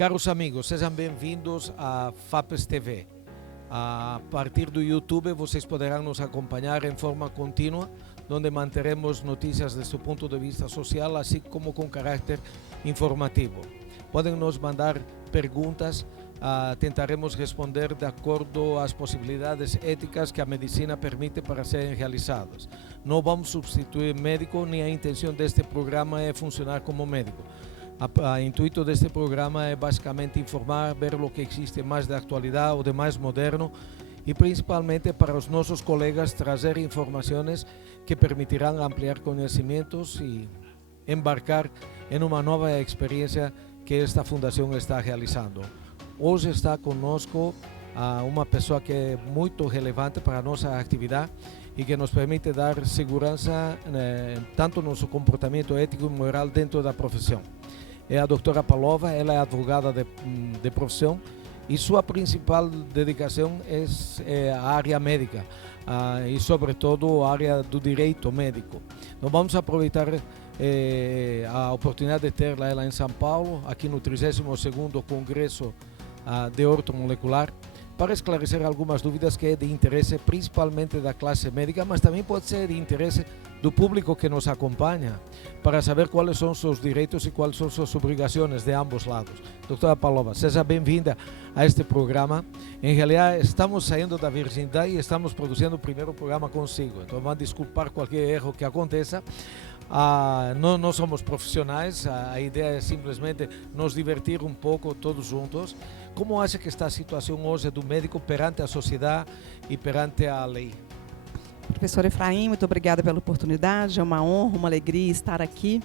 Caros amigos, sejam bem-vindos a FAPES TV. A partir do YouTube, vocês poderão nos acompanhar em forma contínua, onde manteremos notícias desde o ponto de vista social, assim como com caráter informativo. Podem nos mandar perguntas, tentaremos responder de acordo às possibilidades éticas que a medicina permite para serem realizadas. Não vamos substituir médico, nem a intenção deste programa é funcionar como médico. O intuito deste programa é basicamente informar, ver o que existe mais de atualidade ou de mais moderno e principalmente para os nossos colegas trazer informações que permitirão ampliar conhecimentos e embarcar em uma nova experiência que esta fundação está realizando. Hoje está conosco uma pessoa que é muito relevante para a nossa atividade e que nos permite dar segurança tanto no nosso comportamento ético e moral dentro da profissão. É a doutora Pavlova, ela é advogada de profissão e sua principal dedicação é a área médica e sobretudo a área do direito médico. Nós vamos aproveitar a oportunidade de ter ela em São Paulo, aqui no 32º Congresso de Ortomolecular, para esclarecer algumas dúvidas que é de interesse principalmente da classe médica, mas também pode ser de interesse do público que nos acompanha, para saber quais são os seus direitos e quais são suas obrigações de ambos lados. Doutora Pavlova, seja bem-vinda a este programa. Em realidade, estamos saindo da virgindade e estamos produzindo o primeiro programa consigo, então vão desculpar qualquer erro que aconteça. Não somos profissionais, a ideia é simplesmente nos divertir um pouco todos juntos. Como acha que está a situação hoje do médico perante a sociedade e perante a lei? Professor Efraim, muito obrigada pela oportunidade, é uma honra, uma alegria estar aqui.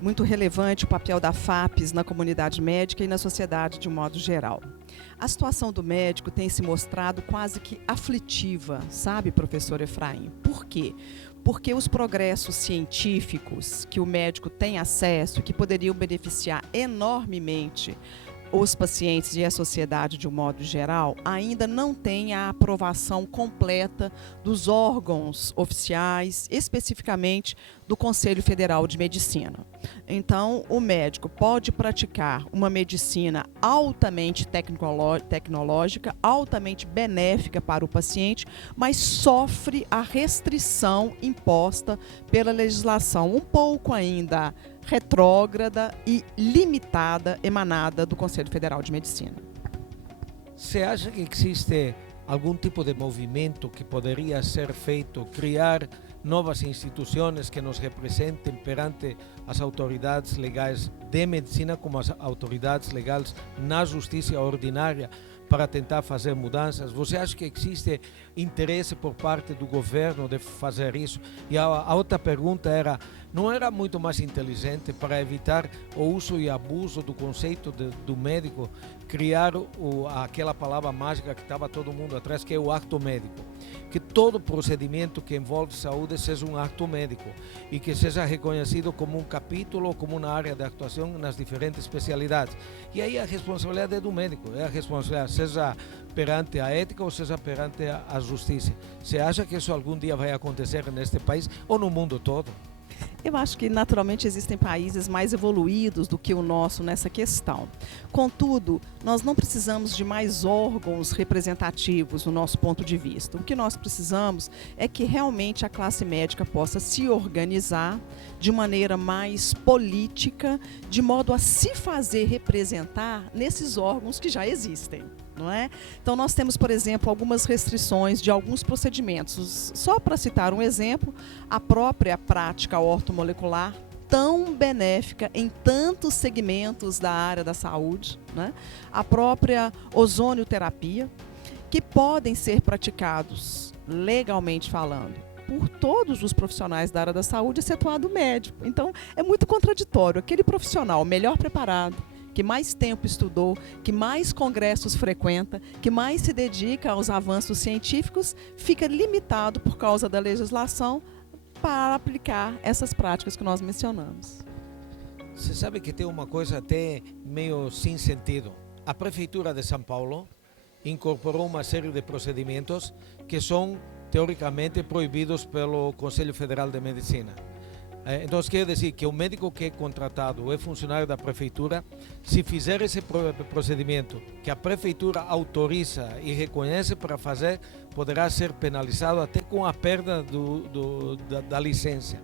Muito relevante o papel da FAPES na comunidade médica e na sociedade de um modo geral. A situação do médico tem se mostrado quase que aflitiva, sabe, professor Efraim? Por quê? Porque os progressos científicos que o médico tem acesso, que poderiam beneficiar enormemente os pacientes e a sociedade de um modo geral, ainda não têm a aprovação completa dos órgãos oficiais, especificamente do Conselho Federal de Medicina. Então, o médico pode praticar uma medicina altamente tecnológica, altamente benéfica para o paciente, mas sofre a restrição imposta pela legislação um pouco ainda retrógrada e limitada emanada do Conselho Federal de Medicina. Você acha que existe algum tipo de movimento que poderia ser feito, criar novas instituições que nos representem perante as autoridades legais de medicina como as autoridades legais na justiça ordinária para tentar fazer mudanças? Você acha que existe interesse por parte do governo de fazer isso? E a outra pergunta era, não era muito mais inteligente para evitar o uso e abuso do conceito do médico, criar aquela palavra mágica que estava todo mundo atrás, que é o acto médico? Que todo procedimento que envolve saúde seja um acto médico e que seja reconhecido como um capítulo, como uma área de atuação nas diferentes especialidades. E aí a responsabilidade é do médico, é a responsabilidade, seja perante a ética ou seja perante a justiça. Você acha que isso algum dia vai acontecer neste país ou no mundo todo? Eu acho que, naturalmente, existem países mais evoluídos do que o nosso nessa questão. Contudo, nós não precisamos de mais órgãos representativos no nosso ponto de vista. O que nós precisamos é que realmente a classe médica possa se organizar de maneira mais política, de modo a se fazer representar nesses órgãos que já existem. Não é? Então, nós temos, por exemplo, algumas restrições de alguns procedimentos. Só para citar um exemplo, a própria prática ortomolecular, tão benéfica em tantos segmentos da área da saúde, né? A própria ozonioterapia, que podem ser praticados, legalmente falando, por todos os profissionais da área da saúde, excetuado o médico. Então, é muito contraditório. Aquele profissional melhor preparado, que mais tempo estudou, que mais congressos frequenta, que mais se dedica aos avanços científicos, fica limitado por causa da legislação para aplicar essas práticas que nós mencionamos. Você sabe que tem uma coisa até meio sem sentido. A Prefeitura de São Paulo incorporou uma série de procedimentos que são teoricamente proibidos pelo Conselho Federal de Medicina. Então, quer dizer que o médico que é contratado ou é funcionário da prefeitura, se fizer esse procedimento que a prefeitura autoriza e reconhece para fazer, poderá ser penalizado até com a perda da licença.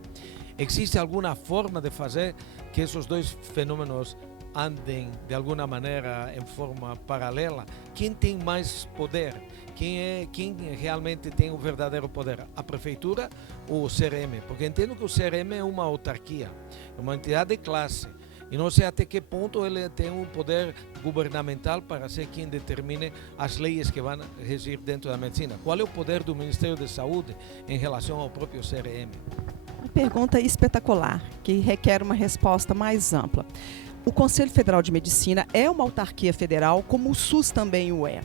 Existe alguma forma de fazer que esses dois fenômenos andem de alguma maneira em forma paralela? Quem tem mais poder? Quem realmente tem o verdadeiro poder? A prefeitura ou o CRM? Porque entendo que o CRM é uma autarquia, é uma entidade de classe, e não sei até que ponto ele tem um poder governamental para ser quem determine as leis que vão regir dentro da medicina. Qual é o poder do Ministério da Saúde em relação ao próprio CRM? Uma pergunta espetacular, que requer uma resposta mais ampla. O Conselho Federal de Medicina é uma autarquia federal, como o SUS também o é.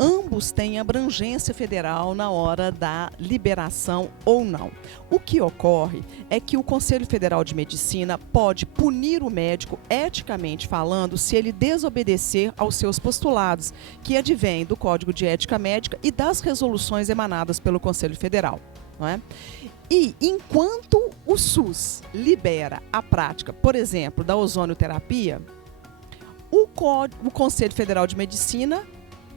Ambos têm abrangência federal na hora da liberação ou não. O que ocorre é que o Conselho Federal de Medicina pode punir o médico, eticamente falando, se ele desobedecer aos seus postulados, que advêm do Código de Ética Médica e das resoluções emanadas pelo Conselho Federal. Não é? E enquanto o SUS libera a prática, por exemplo, da ozonioterapia, o Conselho Federal de Medicina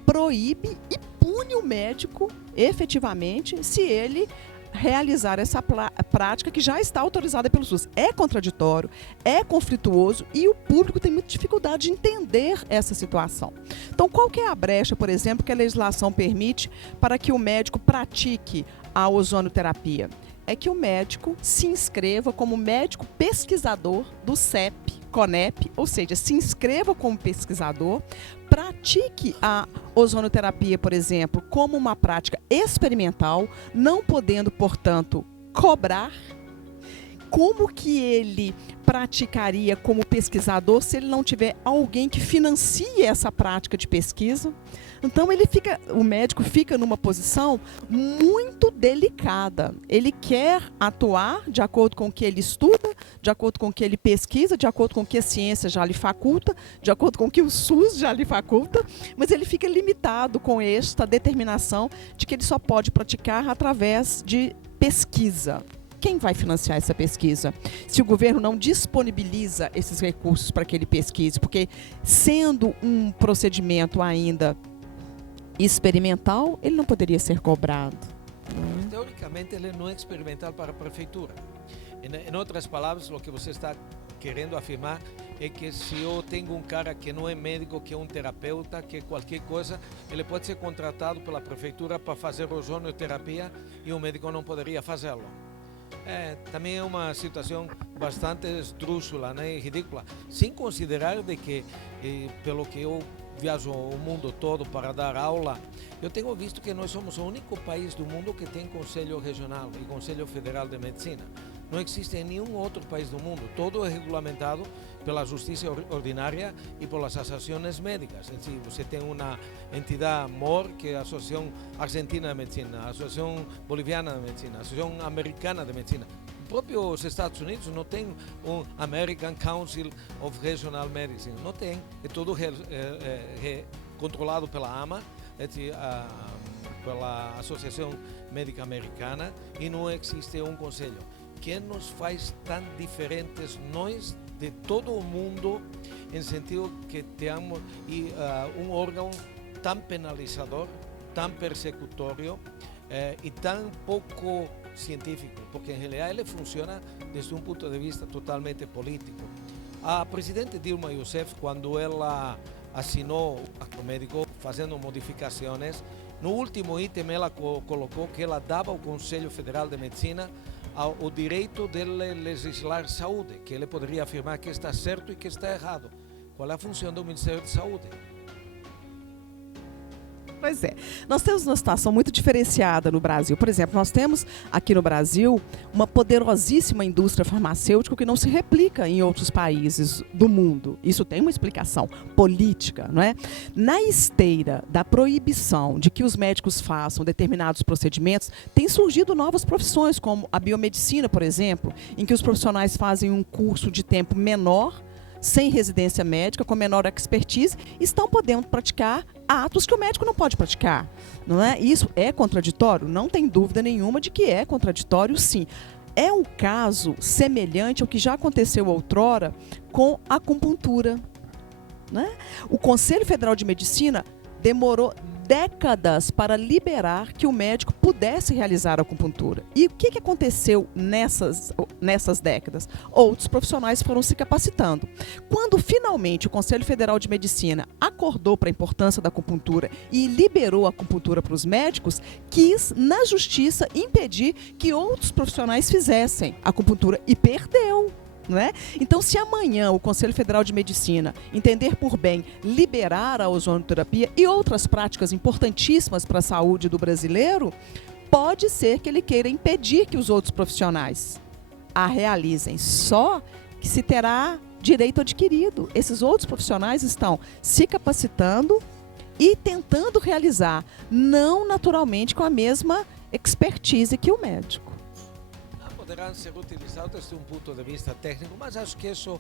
proíbe e pune o médico efetivamente se ele realizar essa prática que já está autorizada pelo SUS. É contraditório, é conflituoso e o público tem muita dificuldade de entender essa situação. Então, qual que é a brecha, por exemplo, que a legislação permite para que o médico pratique a ozonioterapia? É que o médico se inscreva como médico pesquisador do CEP, CONEP, ou seja, se inscreva como pesquisador, pratique a ozonioterapia, por exemplo, como uma prática experimental, não podendo, portanto, cobrar. Como que ele praticaria como pesquisador se ele não tiver alguém que financie essa prática de pesquisa? Então o médico fica numa posição muito delicada. Ele quer atuar de acordo com o que ele estuda, de acordo com o que ele pesquisa, de acordo com o que a ciência já lhe faculta, de acordo com o que o SUS já lhe faculta, mas ele fica limitado com esta determinação de que ele só pode praticar através de pesquisa. Quem vai financiar essa pesquisa? Se o governo não disponibiliza esses recursos para que ele pesquise, porque sendo um procedimento ainda experimental, ele não poderia ser cobrado. Teoricamente, ele não é experimental para a prefeitura. Em outras palavras, o que você está querendo afirmar é que se eu tenho um cara que não é médico, que é um terapeuta, que qualquer coisa, ele pode ser contratado pela prefeitura para fazer ozonioterapia e o médico não poderia fazê-lo. Também é uma situação bastante esdrúxula, né, e ridícula, sem considerar de que, pelo que eu viajo o mundo todo para dar aula, eu tenho visto que nós somos o único país do mundo que tem Conselho Regional e Conselho Federal de Medicina. Não existe em nenhum outro país do mundo. Todo é regulamentado pela Justiça Ordinária e pelas associações médicas. Assim, você tem uma entidade maior que é a Associação Argentina de Medicina, a Associação Boliviana de Medicina, a Associação Americana de Medicina. Próprios Estados Unidos não tem um American Council of Regional Medicine, não tem, é tudo controlado pela AMA, pela Associação Médica Americana, e não existe um conselho. Que nos faz tão diferentes nós de todo o mundo, em sentido que tenhamos um órgão tão penalizador, tão persecutório e tão pouco científico, porque em realidade ele funciona desde um ponto de vista totalmente político. A presidente Dilma Rousseff, quando ela assinou o Pacto Médico, fazendo modificações, no último item ela colocou que ela dava ao Conselho Federal de Medicina o direito de legislar saúde, que ele poderia afirmar que está certo e que está errado. Qual é a função do Ministério de Saúde? Pois é, nós temos uma situação muito diferenciada no Brasil. Por exemplo, nós temos aqui no Brasil uma poderosíssima indústria farmacêutica que não se replica em outros países do mundo. Isso tem uma explicação política, não é? Na esteira da proibição de que os médicos façam determinados procedimentos, tem surgido novas profissões, como a biomedicina, por exemplo, em que os profissionais fazem um curso de tempo menor, sem residência médica, com menor expertise, estão podendo praticar atos que o médico não pode praticar. Não é? Isso é contraditório? Não tem dúvida nenhuma de que é contraditório, sim. É um caso semelhante ao que já aconteceu outrora com a acupuntura, né? O Conselho Federal de Medicina demorou décadas para liberar que o médico pudesse realizar a acupuntura. E o que aconteceu nessas décadas? Outros profissionais foram se capacitando. Quando finalmente o Conselho Federal de Medicina acordou para a importância da acupuntura e liberou a acupuntura para os médicos, quis, na justiça, impedir que outros profissionais fizessem acupuntura e perdeu. Não é? Então, se amanhã o Conselho Federal de Medicina entender por bem liberar a ozonoterapia e outras práticas importantíssimas para a saúde do brasileiro, pode ser que ele queira impedir que os outros profissionais a realizem. Só que se terá direito adquirido. Esses outros profissionais estão se capacitando e tentando realizar, não naturalmente com a mesma expertise que o médico. Poderão ser utilizados desde um ponto de vista técnico, mas acho que isso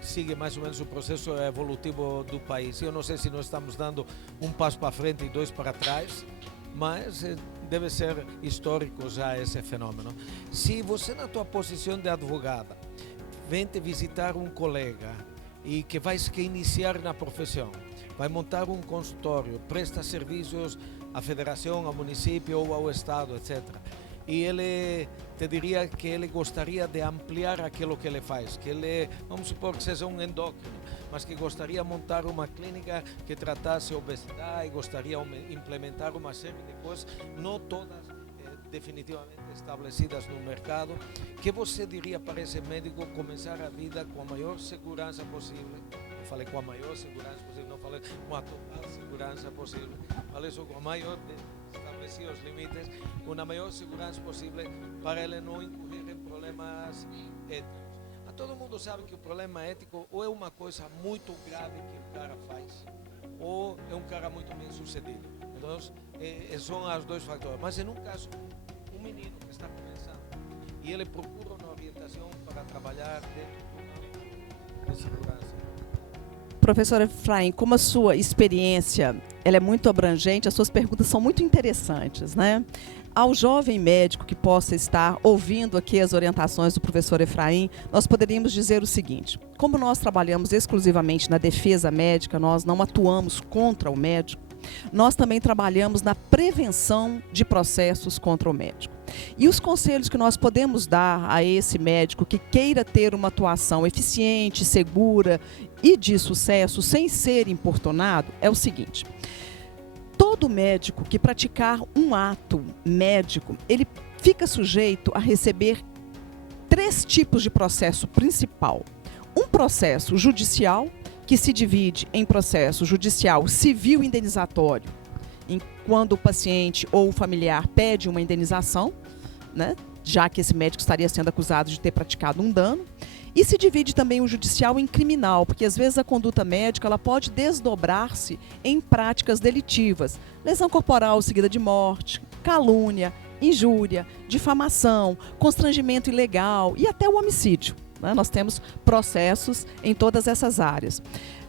sigue mais ou menos o processo evolutivo do país. Eu não sei se nós estamos dando um passo para frente e dois para trás, mas deve ser histórico já esse fenômeno. Se você, na tua posição de advogada, vem te visitar um colega e que vai se iniciar na profissão, vai montar um consultório, presta serviços à federação, ao município ou ao estado, etc., e ele te diria que ele gostaria de ampliar aquilo que ele faz, que ele, vamos supor que seja um endócrino, mas que gostaria de montar uma clínica que tratasse obesidade, gostaria de implementar uma série de coisas, não todas definitivamente estabelecidas no mercado. Que você diria para esse médico começar a vida com a maior segurança possível? Eu falei com a maior segurança possível, não falei com a total segurança possível, falei só com a maior, estabelecer os limites, com a maior segurança possível para ele não incorrer em problemas éticos. A todo mundo sabe que o problema ético ou é uma coisa muito grave que o cara faz, ou é um cara muito bem sucedido. Então, são os dois fatores. Mas em um caso, um menino que está começando e ele procura uma orientação para trabalhar dentro de segurança. Professor Efraim, como a sua experiência ela é muito abrangente, as suas perguntas são muito interessantes, né? Ao jovem médico que possa estar ouvindo aqui as orientações do professor Efraim, nós poderíamos dizer o seguinte: como nós trabalhamos exclusivamente na defesa médica, nós não atuamos contra o médico, nós também trabalhamos na prevenção de processos contra o médico. E os conselhos que nós podemos dar a esse médico que queira ter uma atuação eficiente, segura e de sucesso, sem ser importunado, é o seguinte: todo médico que praticar um ato médico, ele fica sujeito a receber 3 tipos de processo principal. Um processo judicial, que se divide em processo judicial civil indenizatório, quando o paciente ou o familiar pede uma indenização, né, já que esse médico estaria sendo acusado de ter praticado um dano. E se divide também o judicial em criminal, porque às vezes a conduta médica ela pode desdobrar-se em práticas delitivas, lesão corporal seguida de morte, calúnia, injúria, difamação, constrangimento ilegal e até o homicídio. Nós temos processos em todas essas áreas.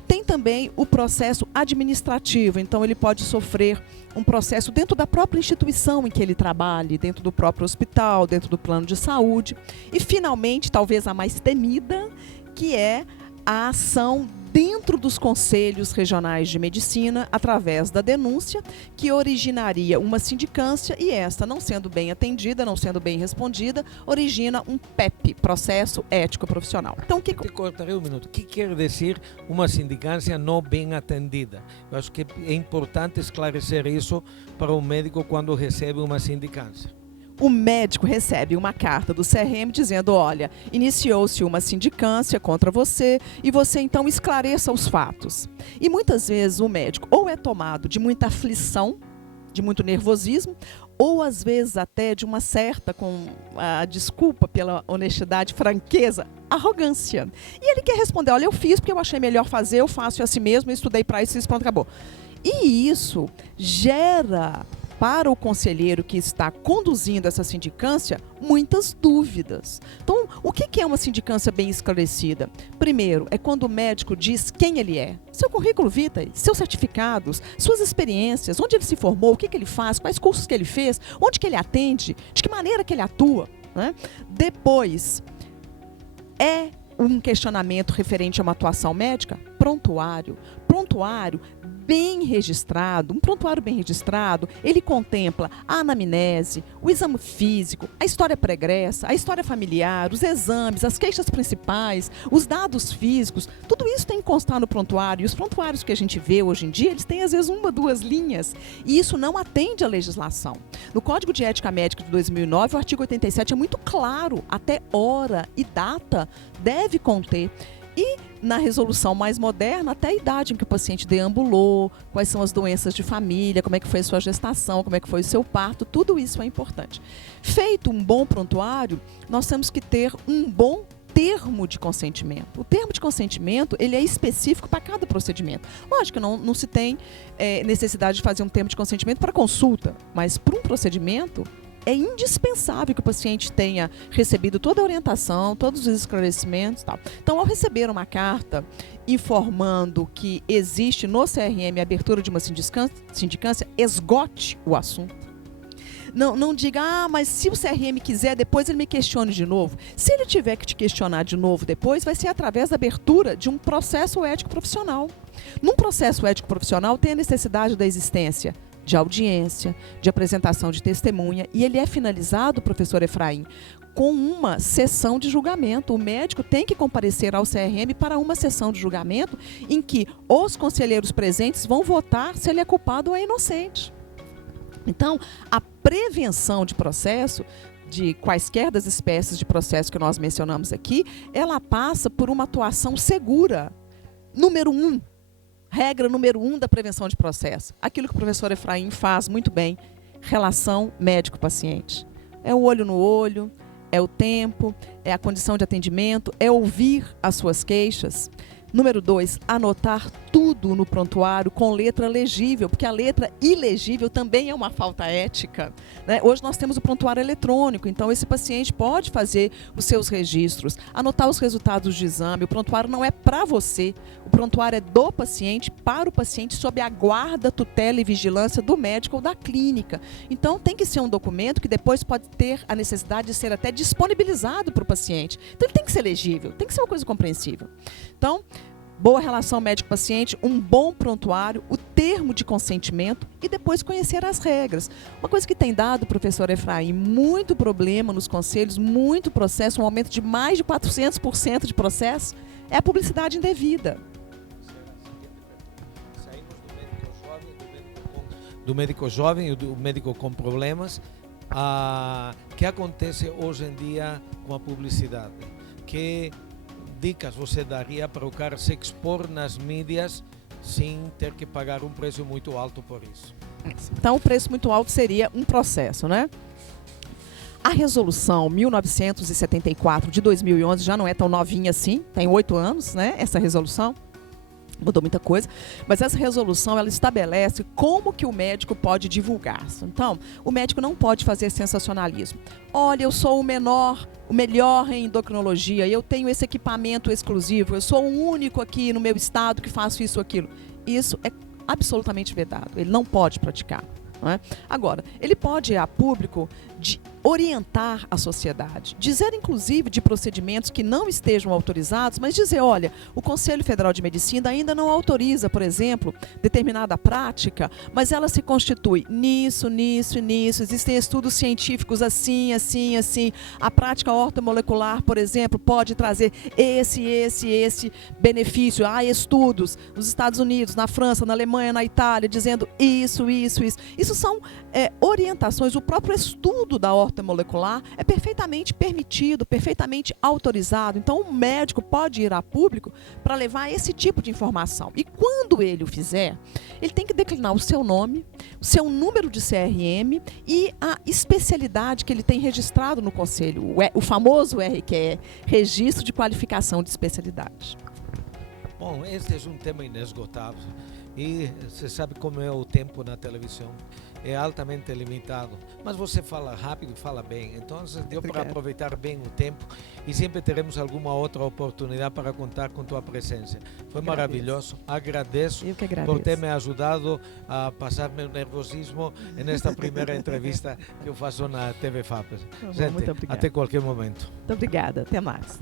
Tem também o processo administrativo, então ele pode sofrer um processo dentro da própria instituição em que ele trabalhe, dentro do próprio hospital, dentro do plano de saúde. E, finalmente, talvez a mais temida, que é a ação dentro dos conselhos regionais de medicina, através da denúncia, que originaria uma sindicância e esta, não sendo bem atendida, não sendo bem respondida, origina um PEP, Processo Ético Profissional. Então, Te cortarei um minuto. O que quer dizer uma sindicância não bem atendida? Eu acho que é importante esclarecer isso para o médico quando recebe uma sindicância. O médico recebe uma carta do CRM dizendo: olha, iniciou-se uma sindicância contra você e você então esclareça os fatos. E muitas vezes o médico ou é tomado de muita aflição, de muito nervosismo, ou às vezes até de uma certa, com a desculpa pela honestidade, franqueza, arrogância. E ele quer responder: olha, eu fiz porque eu achei melhor fazer, eu faço assim mesmo, eu estudei para isso, pronto, acabou. E isso gera para o conselheiro que está conduzindo essa sindicância, muitas dúvidas. Então, o que é uma sindicância bem esclarecida? Primeiro, é quando o médico diz quem ele é. Seu currículo vitae, seus certificados, suas experiências, onde ele se formou, o que ele faz, quais cursos que ele fez, onde que ele atende, de que maneira que ele atua, né? Depois, é um questionamento referente a uma atuação médica? Prontuário. Prontuário bem registrado, um prontuário bem registrado, ele contempla a anamnese, o exame físico, a história pregressa, a história familiar, os exames, as queixas principais, os dados físicos, tudo isso tem que constar no prontuário. E os prontuários que a gente vê hoje em dia, eles têm às vezes 1, 2 linhas, e isso não atende à legislação. No Código de Ética Médica de 2009, o artigo 87 é muito claro, até hora e data deve conter. E na resolução mais moderna, até a idade em que o paciente deambulou, quais são as doenças de família, como é que foi a sua gestação, como é que foi o seu parto, tudo isso é importante. Feito um bom prontuário, nós temos que ter um bom termo de consentimento. O termo de consentimento, ele é específico para cada procedimento. Lógico que não se tem necessidade de fazer um termo de consentimento para consulta, mas para um procedimento, é indispensável que o paciente tenha recebido toda a orientação, todos os esclarecimentos e tal. Então, ao receber uma carta informando que existe no CRM a abertura de uma sindicância, esgote o assunto. Não diga, mas se o CRM quiser, depois ele me questione de novo. Se ele tiver que te questionar de novo depois, vai ser através da abertura de um processo ético profissional. Num processo ético profissional, tem a necessidade da existência de audiência, de apresentação de testemunha, e ele é finalizado, professor Efraim, com uma sessão de julgamento. O médico tem que comparecer ao CRM para uma sessão de julgamento em que os conselheiros presentes vão votar se ele é culpado ou é inocente. Então, a prevenção de processo, de quaisquer das espécies de processo que nós mencionamos aqui, ela passa por uma atuação segura. Regra número 1 da prevenção de processo. Aquilo que o professor Efraim faz muito bem, relação médico-paciente. É o olho no olho, é o tempo, é a condição de atendimento, é ouvir as suas queixas. Número 2, anotar tudo no prontuário com letra legível, porque a letra ilegível também é uma falta ética, né? Hoje nós temos o prontuário eletrônico, então esse paciente pode fazer os seus registros, anotar os resultados de exame. O prontuário não é para você, o prontuário é do paciente, para o paciente, sob a guarda, tutela e vigilância do médico ou da clínica. Então tem que ser um documento que depois pode ter a necessidade de ser até disponibilizado para o paciente. Então ele tem que ser legível, tem que ser uma coisa compreensível. Então, boa relação médico-paciente, um bom prontuário, o termo de consentimento e depois conhecer as regras. Uma coisa que tem dado, professor Efraim, muito problema nos conselhos, muito processo, um aumento de mais de 400% de processo, é a publicidade indevida. Saímos do médico jovem e do médico com problemas. O que acontece hoje em dia com a publicidade? Que dicas você daria para o cara se expor nas mídias sem ter que pagar um preço muito alto por isso? Então, o preço muito alto seria um processo, né? A resolução 1974 de 2011 já não é tão novinha assim, tem 8 anos, né? Essa resolução mudou muita coisa, mas essa resolução ela estabelece como que o médico pode divulgar. Então, o médico não pode fazer sensacionalismo. Olha, eu sou o melhor em endocrinologia, eu tenho esse equipamento exclusivo, eu sou o único aqui no meu estado que faço isso ou aquilo. Isso é absolutamente vedado, ele não pode praticar. Não é? Agora, ele pode ir a público orientar a sociedade, dizer inclusive de procedimentos que não estejam autorizados, mas dizer, olha, o Conselho Federal de Medicina ainda não autoriza, por exemplo, determinada prática, mas ela se constitui nisso, nisso e nisso, existem estudos científicos assim, assim, assim, a prática ortomolecular, por exemplo, pode trazer esse benefício. Há estudos nos Estados Unidos, na França, na Alemanha, na Itália, dizendo isso. Isso são orientações. O próprio estudo da ortomolecular é perfeitamente permitido, perfeitamente autorizado. Então, o médico pode ir a público para levar esse tipo de informação. E quando ele o fizer, ele tem que declinar o seu nome, o seu número de CRM e a especialidade que ele tem registrado no conselho, o famoso RQE, Registro de Qualificação de Especialidade. Bom, Bom, este é um tema inesgotável e você sabe como é o tempo na televisão. É altamente limitado, mas você fala rápido e fala bem, então deu para aproveitar bem o tempo e sempre teremos alguma outra oportunidade para contar com tua presença. Foi maravilhoso, agradeço por ter me ajudado a passar meu nervosismo nesta primeira entrevista que eu faço na TV FAP. Gente, muito obrigada. até qualquer momento. Muito obrigada, até mais.